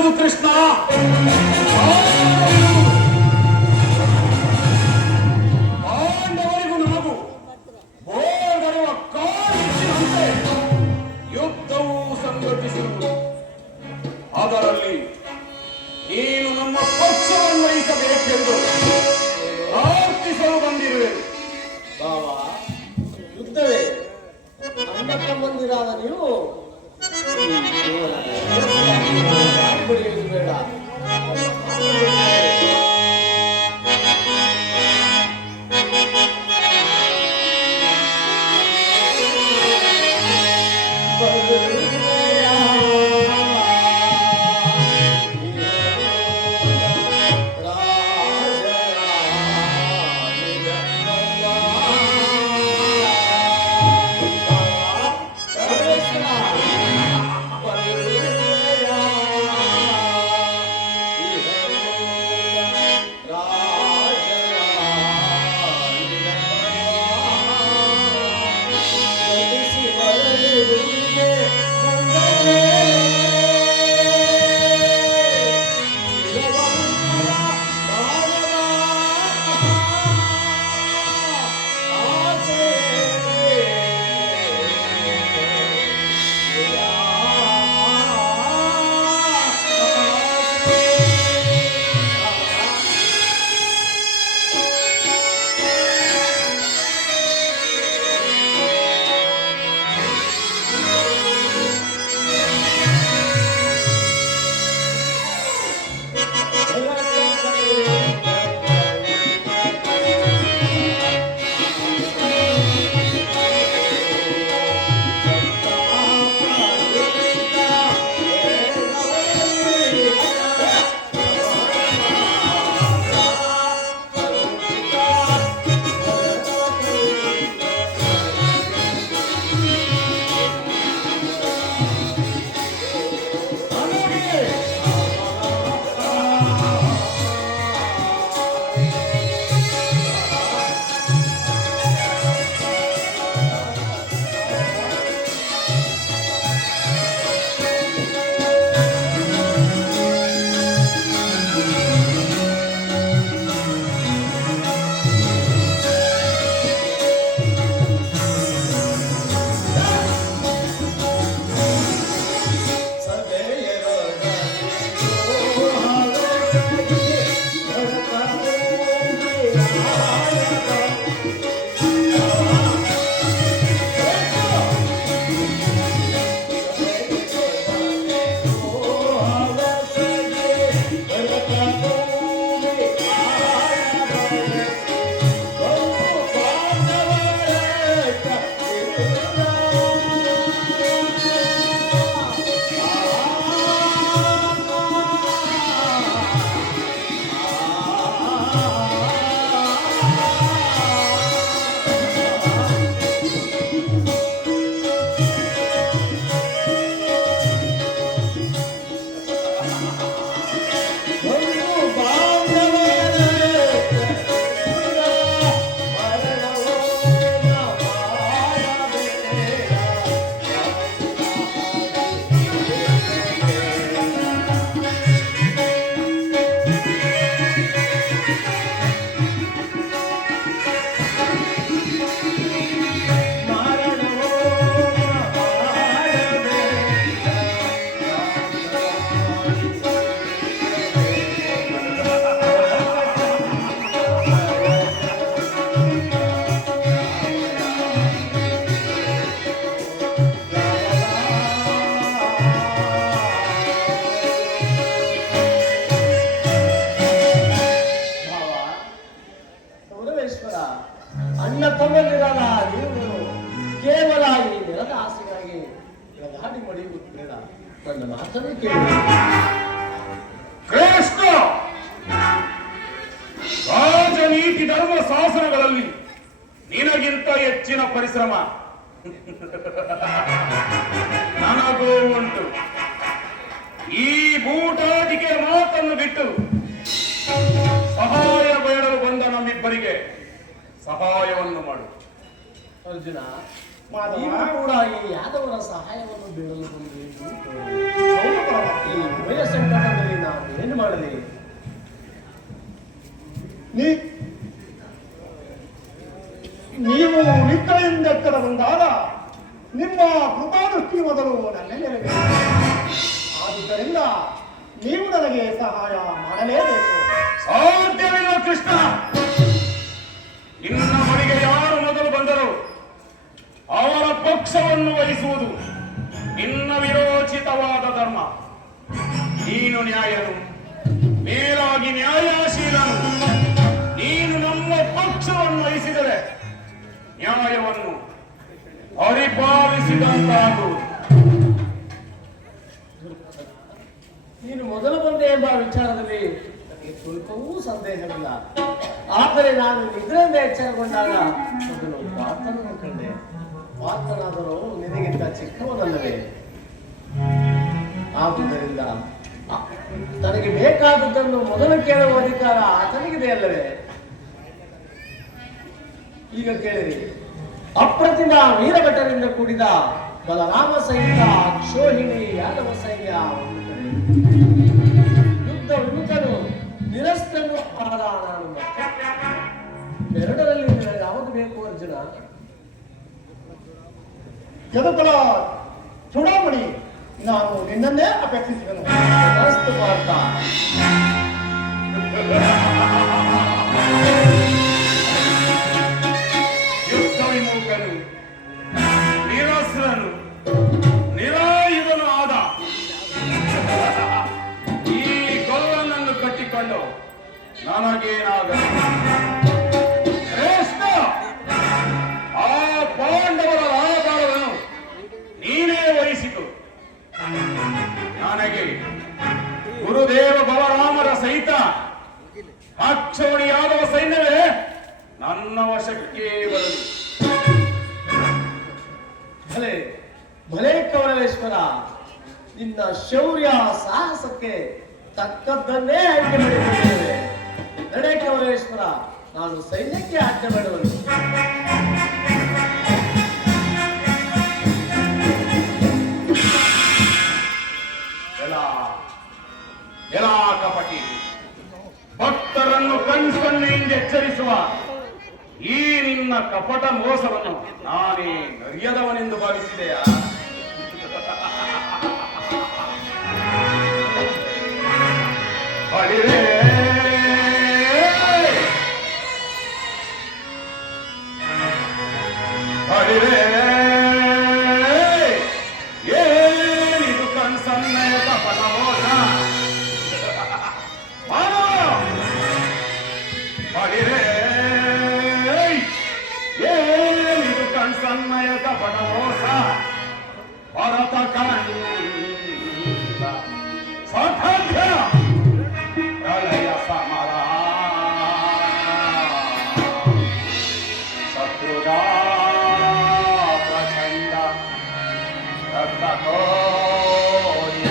ಯಾವುದು ಕೃಷ್ಣ? ಪಾಂಡವರಿಗೂ ನಮಗೂ ಬೋರ್ಗರುವ ಕಾಡಿನಂತೆ ಯುದ್ಧವು ಸಂಘಟಿಸುವುದು. ಅದರಲ್ಲಿ ನೀನು ನಮ್ಮ ಪಕ್ಷವನ್ನು ವಹಿಸಬೇಕೆಂದು ಪ್ರಾರ್ಥಿಸಲು ಬಂದಿರುವೆನು. ಯುದ್ಧವೇ ಅಣ್ಣ ತಮ್ಮಂದಿರಾದ ನೀವು ಬೇಡ. ಅಣ್ಣ ತಮ್ಮಂದಿರಲ್ಲ ನೀವು ಕೇವಲ ಈ ನೆಲದ ಆಸೆಗಾಗಿ ಗಾಡಿ ಮಡಿಯುವುದು ಬೇಡ. ನನ್ನ ಮಾತನ್ನು ಕೇಳಿ ಕೃಷ್ಣ, ರಾಜನೀತಿ ಧರ್ಮ ಶಾಸನಗಳಲ್ಲಿ ನಿನಗಿಂತ ಹೆಚ್ಚಿನ ಪರಿಶ್ರಮ ನನಗೂ ಉಂಟು. ಈ ಬೂಟಾಟಿಕೆ ಮಾತನ್ನು ಬಿಟ್ಟು ಸಹಾಯ ಬೇಡಲು ಬಂದ ನಮ್ಮಿಬ್ಬರಿಗೆ ಸಹಾಯವನ್ನು ಮಾಡು. ಅರ್ಜುನ, ನೀವು ಕೂಡ ಈ ಯಾದವರ ಸಹಾಯವನ್ನು ಬೇಡಲು ಬಂದು ಈ ಭಯ ಸಂಕಟ ಮಾಡಲಿ? ನೀವು ನಿದ್ರೆಯಿಂದ ಎತ್ತರ ಬಂದಾಗ ನಿಮ್ಮ ಕೃಪಾದೃಷ್ಟಿ ಮೊದಲು ನನ್ನ ನೆರವೇರಿದೆ. ಆದುದರಿಂದ ನೀವು ನನಗೆ ಸಹಾಯ ಮಾಡಲೇಬೇಕು. ಸಾಧ್ಯವಿಲ್ಲ ಕೃಷ್ಣ. ನಿನ್ನ ಬಳಿಗೆ ಯಾರು ಮೊದಲು ಬಂದರು ಅವರ ಪಕ್ಷವನ್ನು ವಹಿಸುವುದು ನಿನ್ನ ವಿರೋಚಿತವಾದ ಧರ್ಮ. ನೀನು ನ್ಯಾಯನು, ಮೇಲಾಗಿ ನ್ಯಾಯಶೀಲನು. ನೀನು ನಮ್ಮ ಪಕ್ಷವನ್ನು ವಹಿಸಿದರೆ ನ್ಯಾಯವನ್ನು ಪರಿಪಾಲಿಸಿದಂತಾಗುವುದು. ನೀನು ಮೊದಲು ಬಂದೆ ಎಂಬ ವಿಚಾರದಲ್ಲಿ ನನಗೆ ಸ್ವಲ್ಪವೂ ಸಂದೇಹವಿಲ್ಲ. ಆದರೆ ನಾನು ನಿದ್ರೆಯಿಂದ ಎಚ್ಚರಗೊಂಡಾಗ ಮೊದಲು ಪಾರ್ಥನನ್ನು ಕಂಡೆ. ಪಾರ್ಥನಾದರೂ ನಿನಗಿಂತ ಚಿಕ್ಕವನಲ್ಲವೇ? ಆದುದರಿಂದ ತನಗೆ ಬೇಕಾದದ್ದನ್ನು ಮೊದಲು ಕೇಳುವ ಅಧಿಕಾರ ಆತನಿಗಿದೆ ಅಲ್ಲವೇ? ಈಗ ಕೇಳಿರಿ. ಅಪ್ರತಿಮ ವೀರಭಟರಿಂದ ಕೂಡಿದ ಬಲರಾಮ ಸೈನ್ಯ, ಅಕ್ಷೋಹಿಣಿ ಯಾದವ ಸೈನ್ಯ ಒಂದು ಕಡೆ, ಯುದ್ಧ ವಿಮುಖನು ನಿರಸ್ತನು ಆದ ನಾನು ಎರಡರಲ್ಲಿ ಯಾವುದು ಬೇಕು ಅರ್ಜುನ? ಜಗತ್ತಲ ಚೂಡಾಮಣಿ, ನಾನು ನಿನ್ನನ್ನೇ ಅಪೇಕ್ಷಿಸಿದನು. ಮಸ್ತ್ ಪಾರ್ಥ. ಯುದ್ಧ ವಿಮುಖನು, ನಿರಸ್ತ್ರನು, ನಿರಾಯುಧನು ಆದ ಈ ಗೊಲ್ಲನನ್ನು ಕಟ್ಟಿಕೊಂಡು ನನಗೇನಾಗದು? ಶ್ರೇಷ್ಠ, ಆ ಪಾಂಡವರ ರಾಯಭಾರವನ್ನು ನೀನೇ ವಹಿಸಿತು. ನನಗೆ ಗುರುದೇವ ಬಲರಾಮರ ಸಹಿತ ಅಕ್ಷೋಣಿಯಾದವ ಸೈನ್ಯವೇ ನನ್ನ ವಶಕ್ಕೆ ಬರಲಿ. ಭಲೆ ಭಲೆ ಕವಲೇಶ್ವರ, ನಿನ್ನ ಶೌರ್ಯ ಸಾಹಸಕ್ಕೆ ತಕ್ಕದ್ದನ್ನೇ ಆಯ್ಕೆ ಮಾಡಿಕೊಂಡಿದ್ದೇವೆ. ನಡೆ ಕವಲೇಶ್ವರ, ನಾನು ಸೈನ್ಯಕ್ಕೆ ಆಜ್ಞೆ ಮಾಡುವನು. ಎಲ್ಲಾ ಕಪಟಿ ಭಕ್ತರನ್ನು ಕಣ್ಸನ್ನೆಯಿಂದ ಎಚ್ಚರಿಸುವ ಈ ನಿನ್ನ ಕಪಟ ಮೋಸವನ್ನು ನಾನೇ ನರಿಯದವನೆಂದು ಭಾವಿಸಿದೆಯಾ? ಹರಿರೇ ಹರಿರೇ, ಏನಿದು ಕಣ್ಸನ್ನೆಯ ಕಪಟ ಮೋಸ? ಹರಿರೇ, ಏನಿದು ಕಣ್ಸನ್ನೆಯ ಕಪಟ ಮೋಸ? ಭರತ ಕಂಡ ಸಾಧ್ಯ ಪ್ರಳಯ ಸಮರ ಶತ್ರುಗಾ ಪ್ರಚಂಡ ರಕ್ತ ಕೋರಿಯ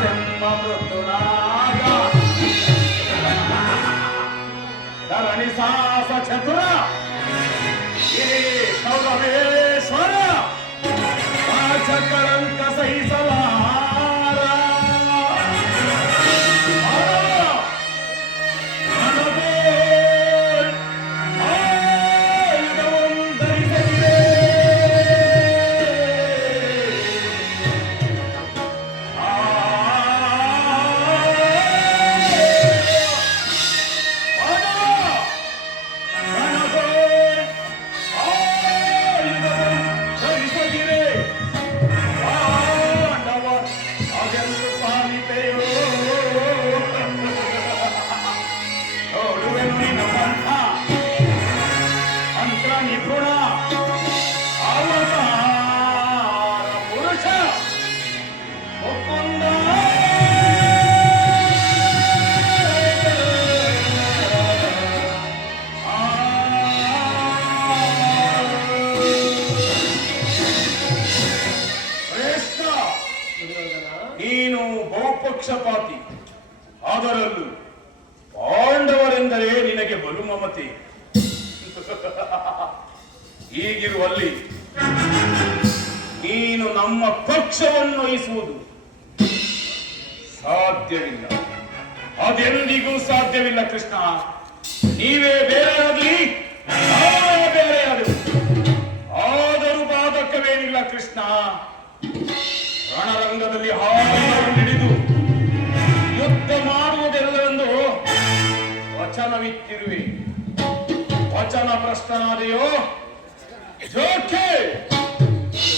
ಸಿಂಹ ಮೃತ್ಯುರಾಗ ಧರಣಿ ಸಾಸ ಚತುರ ಈ ಕೌರವೇಶ್ವರ ಕಳಂಕ ಸಹಿಸಲಾರ ನನಗೋ ಆಯುಧವೊಂದರಿಸದಿರೇ. ನೀನು ಬಹುಪಕ್ಷಪಾತಿ, ಅದರಲ್ಲೂ ಪಾಂಡವರೆಂದರೆ ನಿನಗೆ ಬಲು ಮಮತೆ. ಹೀಗಿರುವಲ್ಲಿ ನೀನು ನಮ್ಮ ಪಕ್ಷವನ್ನು ವಹಿಸುವುದು ಸಾಧ್ಯವಿಲ್ಲ, ಅದೆಂದಿಗೂ ಸಾಧ್ಯವಿಲ್ಲ ಕೃಷ್ಣ. ನೀವೇ ಬೇರೆಯಾಗಲಿ, ನಾವೇ ಬೇರೆಯಾದೆವು, ಆದರೂ ಬಾಧಕವೇನಿಲ್ಲ ಕೃಷ್ಣ. ರಣರಂಗದಲ್ಲಿ ಹಾವನ್ನು ಹಿಡಿದು ಯುದ್ಧ ಮಾಡುವುದೆಲ್ಲವೆಂದು ವಚನವಿತ್ತಿರುವೆ. ವಚನ ಭ್ರಷ್ಟನಾದೆಯೋ ಜೋಕೆ.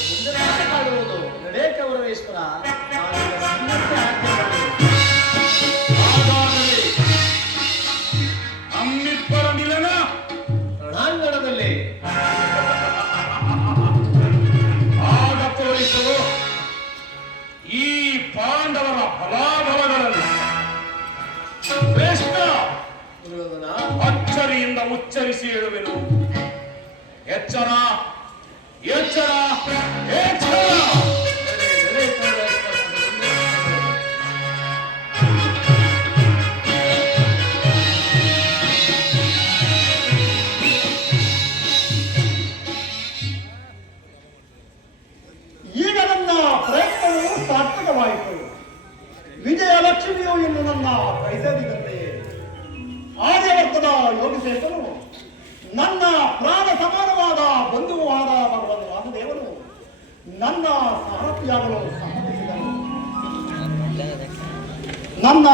ಮುಂದೆ ಮಾತನಾಡುವುದು ನಡೆ ಕೌರವೇಶ್ವರ. ನಾನೀಗ ಸಮ್ಮತಿ ಹಾಕಿದ್ದೇನೆ. ಹಾಗಾದರೆ ನಮ್ಮಿಬ್ಬರ ಮಿಲನ ರಣಾಂಗಣದಲ್ಲಿ ಆಗ ತೋರಿಸು ಈ ಪಾಂಡವರ ಬಲಾಬಲಗಳನ್ನು. ಶ್ರೇಷ್ಠ ದುರ್ಯೋಧನ, ಅಚ್ಚರಿಯಿಂದ ಉಚ್ಚರಿಸಿ ಹೇಳುವೆನು. ಎಚ್ಚರ, ಎಚ್ಚರ, ಎಚ್ಚರ. ನಡೆ ಕೌರವೇಶ್ವರ. ಮುಂದೆ ಈಗ ನನ್ನ ಪ್ರಯತ್ನವು ಸಾರ್ಥಕವಾಯಿತು. ವಿಜಯಲಕ್ಷ್ಮಿಯು ಇನ್ನು ನನ್ನ ಕೈಸೇರಿದಂತೆಯೇ. ಆರ್ಯವರ್ತದ ಯೋಗಶೇಷನು ನನ್ನ ಪ್ರಾಣ ಸಮಾನವಾದ ಬಂಧುವೂ ಆದ ಭಗವನ್ ವಾಸುದೇವನು ನನ್ನ ಸಾರಥಿಯಾಗಲು ಸಮ್ಮತಿಸಿದನು. ನನ್ನ